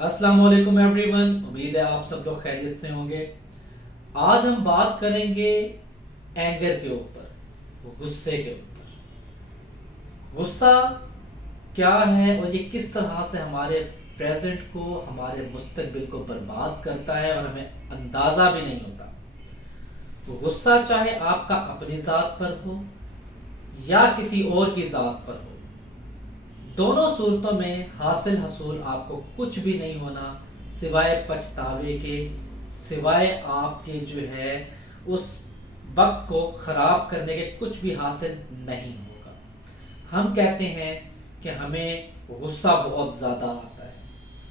अस्सलाम वालेकुम एवरीवन। उम्मीद है आप सब लोग खैरियत से होंगे। आज हम बात करेंगे एंगर के ऊपर, गुस्से के ऊपर। गुस्सा क्या है और ये किस तरह से हमारे प्रेजेंट को, हमारे मुस्तकबिल को बर्बाद करता है और हमें अंदाज़ा भी नहीं होता। तो गुस्सा चाहे आपका अपनी ज़ात पर हो या किसी और की ज़ात पर हो, दोनों सूरतों में हासिल हसूल आपको कुछ भी नहीं होना सिवाय पछतावे के, सिवाय आपके जो है उस वक्त को ख़राब करने के कुछ भी हासिल नहीं होगा। हम कहते हैं कि हमें गुस्सा बहुत ज़्यादा आता है,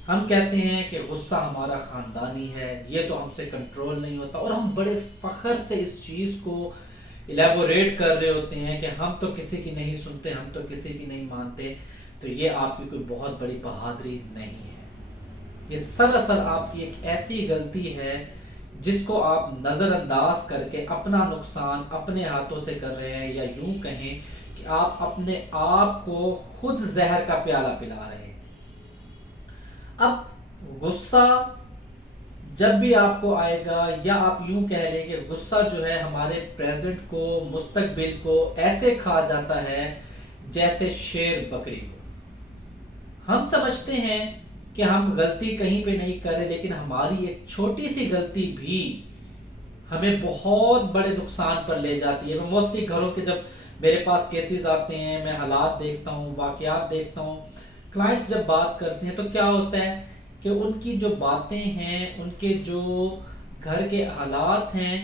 हम कहते हैं कि गुस्सा हमारा ख़ानदानी है, ये तो हमसे कंट्रोल नहीं होता, और हम बड़े फ़ख्र से इस चीज़ को इलेबोरेट कर रहे होते हैं कि हम तो किसी की नहीं सुनते, हम तो किसी की नहीं मानते। तो ये आपकी कोई बहुत बड़ी बहादुरी नहीं है, ये सरासर आपकी एक ऐसी गलती है जिसको आप नज़रअंदाज करके अपना नुकसान अपने हाथों से कर रहे हैं, या यूं कहें कि आप अपने आप को खुद जहर का प्याला पिला रहे हैं। अब गुस्सा जब भी आपको आएगा, या आप यूं कह लें कि गुस्सा जो है हमारे प्रेजेंट को, मुस्तकबिल को ऐसे खा जाता है जैसे शेर बकरी को। हम समझते हैं कि हम गलती कहीं पे नहीं कर रहे, लेकिन हमारी एक छोटी सी गलती भी हमें बहुत बड़े नुकसान पर ले जाती है। मैं मोस्टली घरों के, जब मेरे पास केसेस आते हैं, मैं हालात देखता हूँ, वाकयात देखता हूँ, क्लाइंट्स जब बात करते हैं तो क्या होता है कि उनकी जो बातें हैं, उनके जो घर के हालात हैं,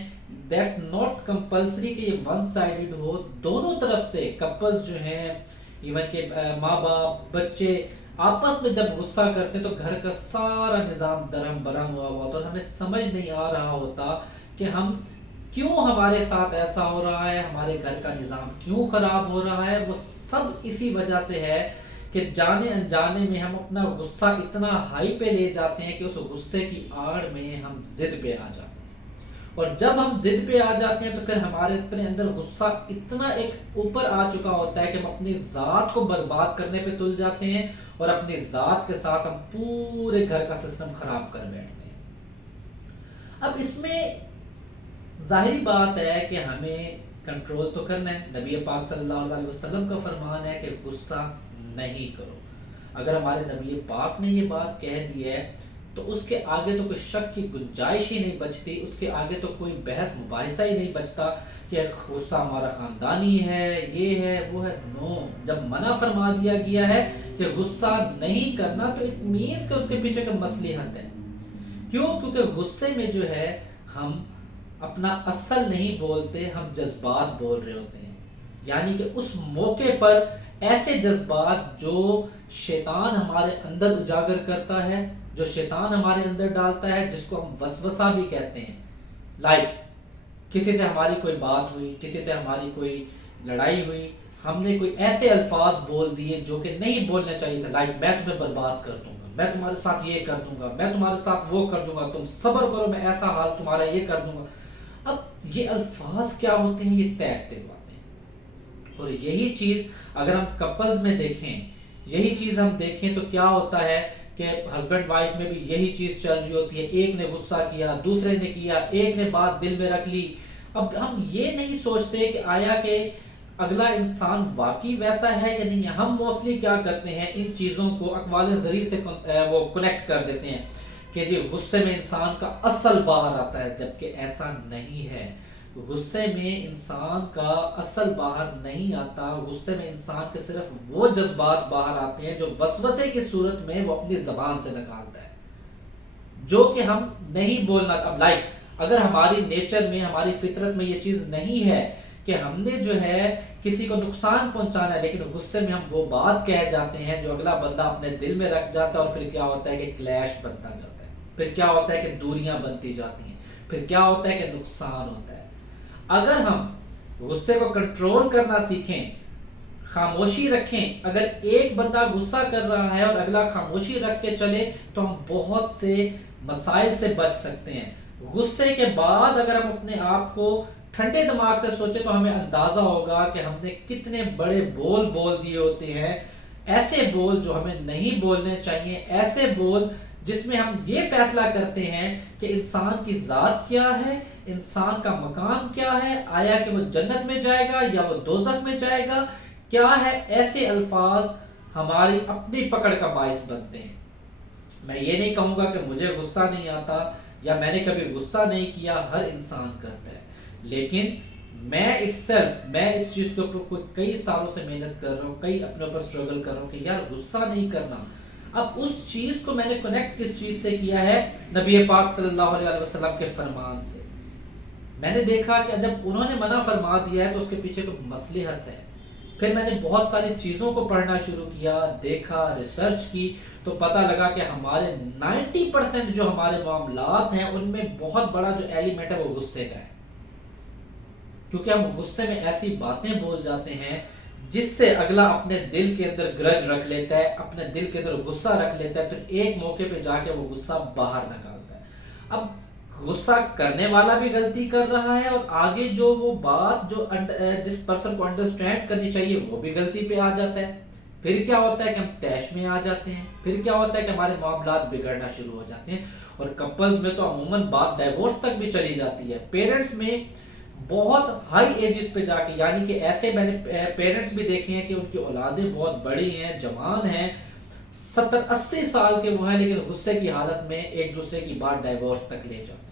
दैट्स नॉट कंपल्सरी कि ये वन साइडेड हो। दोनों तरफ से कपल्स जो हैं, इवन के माँ बाप, बच्चे आपस में जब गुस्सा करते हैं तो घर का सारा निज़ाम दरम बरम हुआ होता है, और हमें समझ नहीं आ रहा होता कि हम क्यों, हमारे साथ ऐसा हो रहा है, हमारे घर का निज़ाम क्यों ख़राब हो रहा है। वो सब इसी वजह से है कि जाने अनजाने में हम अपना गुस्सा इतना हाई पे ले जाते हैं कि उस गुस्से की आड़ में हम जिद पे आ जाते हैं, और जब हम जिद पे आ जाते हैं तो फिर हमारे अपने अंदर गुस्सा इतना एक ऊपर आ चुका होता है कि हम अपनी ज़ात को बर्बाद करने पे तुल जाते हैं, और अपनी ज़ात के साथ हम पूरे घर का सिस्टम ख़राब कर बैठते हैं। अब इसमें ज़ाहिरी बात है कि हमें कंट्रोल तो करना है। नबी पाक सल्लल्लाहु अलैहि वसल्लम का फरमान है कि गुस्सा नहीं करो। अगर हमारे नबी पाक ने ये बात कह दी है तो उसके आगे तो कोई शक की गुंजाइश ही नहीं बचती, उसके आगे तो कोई बहस मुबाहिसा ही नहीं बचता कि गुस्सा हमारा ख़ानदानी है, ये है, वो है। नो, जब मना फरमा दिया गया है कि गुस्सा नहीं करना, तो इट मीन्स कि उसके पीछे का मसलहत है। क्यों? क्योंकि गुस्से में जो है हम अपना असल नहीं बोलते, हम जज्बात बोल रहे होते हैं। यानी कि उस मौके पर ऐसे जज्बात जो शैतान हमारे अंदर उजागर करता है, जो शैतान हमारे अंदर डालता है, जिसको हम वसवसा भी कहते हैं। लाइक किसी से हमारी कोई बात हुई, किसी से हमारी कोई लड़ाई हुई, हमने कोई ऐसे अल्फाज बोल दिए जो कि नहीं बोलने चाहिए थे। लाइक मैं तुम्हें बर्बाद कर दूंगा, मैं तुम्हारे साथ ये कर दूंगा, मैं तुम्हारे साथ वो कर दूंगा, तुम सब्र करो, मैं ऐसा हाल तुम्हारा ये कर दूंगा। अब ये अल्फाज क्या होते हैं? ये तैश दिलवाते हैं। और यही चीज़ अगर हम कपल्स में देखें, यही चीज़ हम देखें तो क्या होता है कि हस्बैंड वाइफ में भी यही चीज़ चल रही होती है। एक ने गुस्सा किया, दूसरे ने किया, एक ने बात दिल में रख ली। अब हम ये नहीं सोचते कि आया कि अगला इंसान वाकई वैसा है या नहीं है। हम मोस्टली क्या करते हैं, इन चीज़ों को अक़वाल ज़री से वो कनेक्ट कर देते हैं कि जी गुस्से में इंसान का असल बाहर आता है, जबकि ऐसा नहीं है। गुस्से में इंसान का असल बाहर नहीं आता। गुस्से में इंसान के सिर्फ वो जज्बात बाहर आते हैं जो वसवसे की सूरत में वो अपनी ज़बान से निकालता है, जो कि हम नहीं बोलना। अब लाइक अगर हमारी नेचर में, हमारी फितरत में ये चीज़ नहीं है कि हमने जो है किसी को नुकसान पहुंचाना है, लेकिन गुस्से में हम वो बात कह जाते हैं जो अगला बंदा अपने दिल में रख जाता है, और फिर क्या होता है कि क्लैश बनता जाता है, फिर क्या होता है कि दूरियां बनती जाती हैं, फिर क्या होता है कि नुकसान होता है। अगर हम गुस्से को कंट्रोल करना सीखें, खामोशी रखें, अगर एक बंदा गुस्सा कर रहा है और अगला खामोशी रख के चले, तो हम बहुत से मसाइल से बच सकते हैं। गुस्से के बाद अगर हम अपने आप को ठंडे दिमाग से सोचे तो हमें अंदाजा होगा कि हमने कितने बड़े बोल बोल दिए होते हैं, ऐसे बोल जो हमें नहीं बोलने चाहिए, ऐसे बोल جس میں ہم یہ فیصلہ کرتے ہیں کہ انسان کی ذات کیا ہے، انسان کا مقام کیا ہے، آیا کہ وہ جنت میں جائے گا یا وہ دوزخ میں جائے گا، کیا ہے، ایسے الفاظ ہماری اپنی پکڑ کا باعث بنتے ہیں۔ میں یہ نہیں کہوں گا کہ مجھے غصہ نہیں آتا یا میں نے کبھی غصہ نہیں کیا، ہر انسان کرتا ہے، لیکن میں اس چیز کے اوپر کئی سالوں سے محنت کر رہا ہوں، کئی اپنے اوپر اسٹرگل کر رہا ہوں کہ یار غصہ نہیں کرنا۔ اب اس چیز کو میں نے کنیکٹ کس چیز سے کیا ہے؟ نبی پاک صلی اللہ علیہ وسلم کے فرمان سے۔ میں نے دیکھا کہ جب انہوں نے منع فرما دیا ہے تو اس کے پیچھے کوئی مصلحت ہے۔ پھر میں نے بہت ساری چیزوں کو پڑھنا شروع کیا، دیکھا، ریسرچ کی، تو پتہ لگا کہ ہمارے 90% جو ہمارے معاملات ہیں ان میں بہت بڑا جو ایلیمنٹ ہے وہ غصے کا ہے، کیونکہ ہم غصے میں ایسی باتیں بول جاتے ہیں جس سے اگلا اپنے دل کے اندر گرج رکھ لیتا ہے، اپنے دل کے اندر غصہ رکھ لیتا ہے، پھر ایک موقع پہ جا کے وہ غصہ باہر نکالتا ہے۔ اب غصہ کرنے والا بھی غلطی کر رہا ہے، اور آگے جو وہ بات جو جس پرسن کو انڈرسٹینڈ کرنی چاہیے وہ بھی غلطی پہ آ جاتا ہے۔ پھر کیا ہوتا ہے کہ ہم طیش میں آ جاتے ہیں، پھر کیا ہوتا ہے کہ ہمارے معاملات بگڑنا شروع ہو جاتے ہیں، اور کپلز میں تو عموماً بات ڈائیورس تک بھی چلی جاتی ہے۔ پیرنٹس میں بہت ہائی ایجز پہ جا کے، یعنی کہ ایسے میں نے پیرنٹس بھی دیکھے ہیں کہ ان کی اولادیں بہت بڑی ہیں، جوان ہیں، 70-80 سال کے وہ ہیں، لیکن غصے کی حالت میں ایک دوسرے کی بات ڈائیورس تک لے جاتے ہیں۔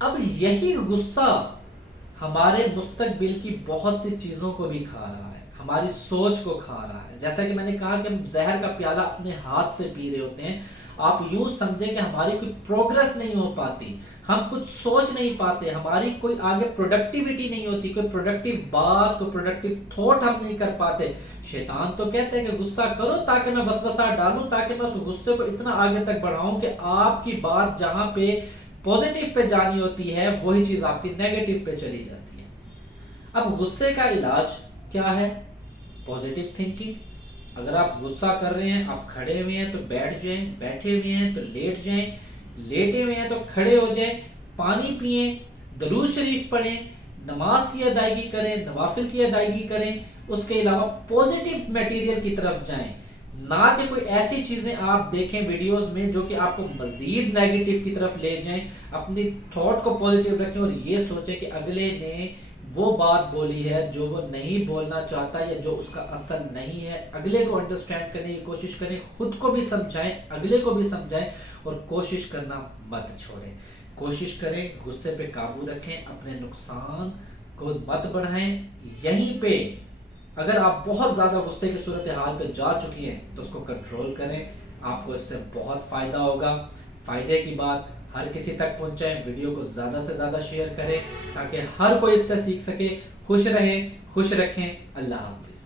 اب یہی غصہ ہمارے مستقبل کی بہت سی چیزوں کو بھی کھا رہا ہے، ہماری سوچ کو کھا رہا ہے۔ جیسا کہ میں نے کہا کہ ہم زہر کا پیالہ اپنے ہاتھ سے پی رہے ہوتے ہیں، آپ یوں سمجھیں کہ ہماری کوئی پروگرس نہیں ہو پاتی، ہم کچھ سوچ نہیں پاتے، ہماری کوئی آگے پروڈکٹیوٹی نہیں ہوتی، کوئی پروڈکٹیو بات، کوئی پروڈکٹیو تھوٹ ہم نہیں کر پاتے۔ شیطان تو کہتے ہیں کہ غصہ کرو تاکہ میں وسوسہ ڈالوں، تاکہ میں اس غصے کو اتنا آگے تک بڑھاؤں کہ آپ کی بات جہاں پہ پوزیٹیو پہ جانی ہوتی ہے وہی چیز آپ کی نیگیٹو پہ چلی جاتی ہے۔ اب غصے کا علاج کیا ہے؟ Positive thinking. اگر آپ غصہ کر رہے ہیں، آپ کھڑے ہوئے ہیں تو بیٹھ جائیں، بیٹھے ہوئے ہیں تو لیٹ جائیں، لیٹے ہوئے ہیں تو کھڑے ہو جائیں، پانی پئیں، درود شریف پڑھیں، نماز کی ادائیگی کریں، نوافل کی ادائیگی کریں۔ اس کے علاوہ پوزیٹیو میٹیریل کی طرف جائیں، نہ کہ کوئی ایسی چیزیں آپ دیکھیں ویڈیوز میں جو کہ آپ کو مزید نیگیٹو کی طرف لے جائیں۔ اپنی تھاٹ کو پوزیٹیو رکھیں اور یہ سوچیں کہ اگلے نے وہ بات بولی ہے جو وہ نہیں بولنا چاہتا یا جو اس کا اصل نہیں ہے۔ اگلے کو انڈرسٹینڈ کرنے کی کوشش کریں، خود کو بھی سمجھائیں، اگلے کو بھی سمجھائیں، اور کوشش کرنا مت چھوڑیں۔ کوشش کریں غصے پہ قابو رکھیں، اپنے نقصان کو مت بڑھائیں۔ یہیں پہ اگر آپ بہت زیادہ غصے کی صورتحال پہ جا چکی ہیں تو اس کو کنٹرول کریں، آپ کو اس سے بہت فائدہ ہوگا۔ فائدے کی بات ہر کسی تک پہنچائیں، ویڈیو کو زیادہ سے زیادہ شیئر کریں تاکہ ہر کوئی اس سے سیکھ سکے۔ خوش رہیں، خوش رکھیں، اللہ حافظ۔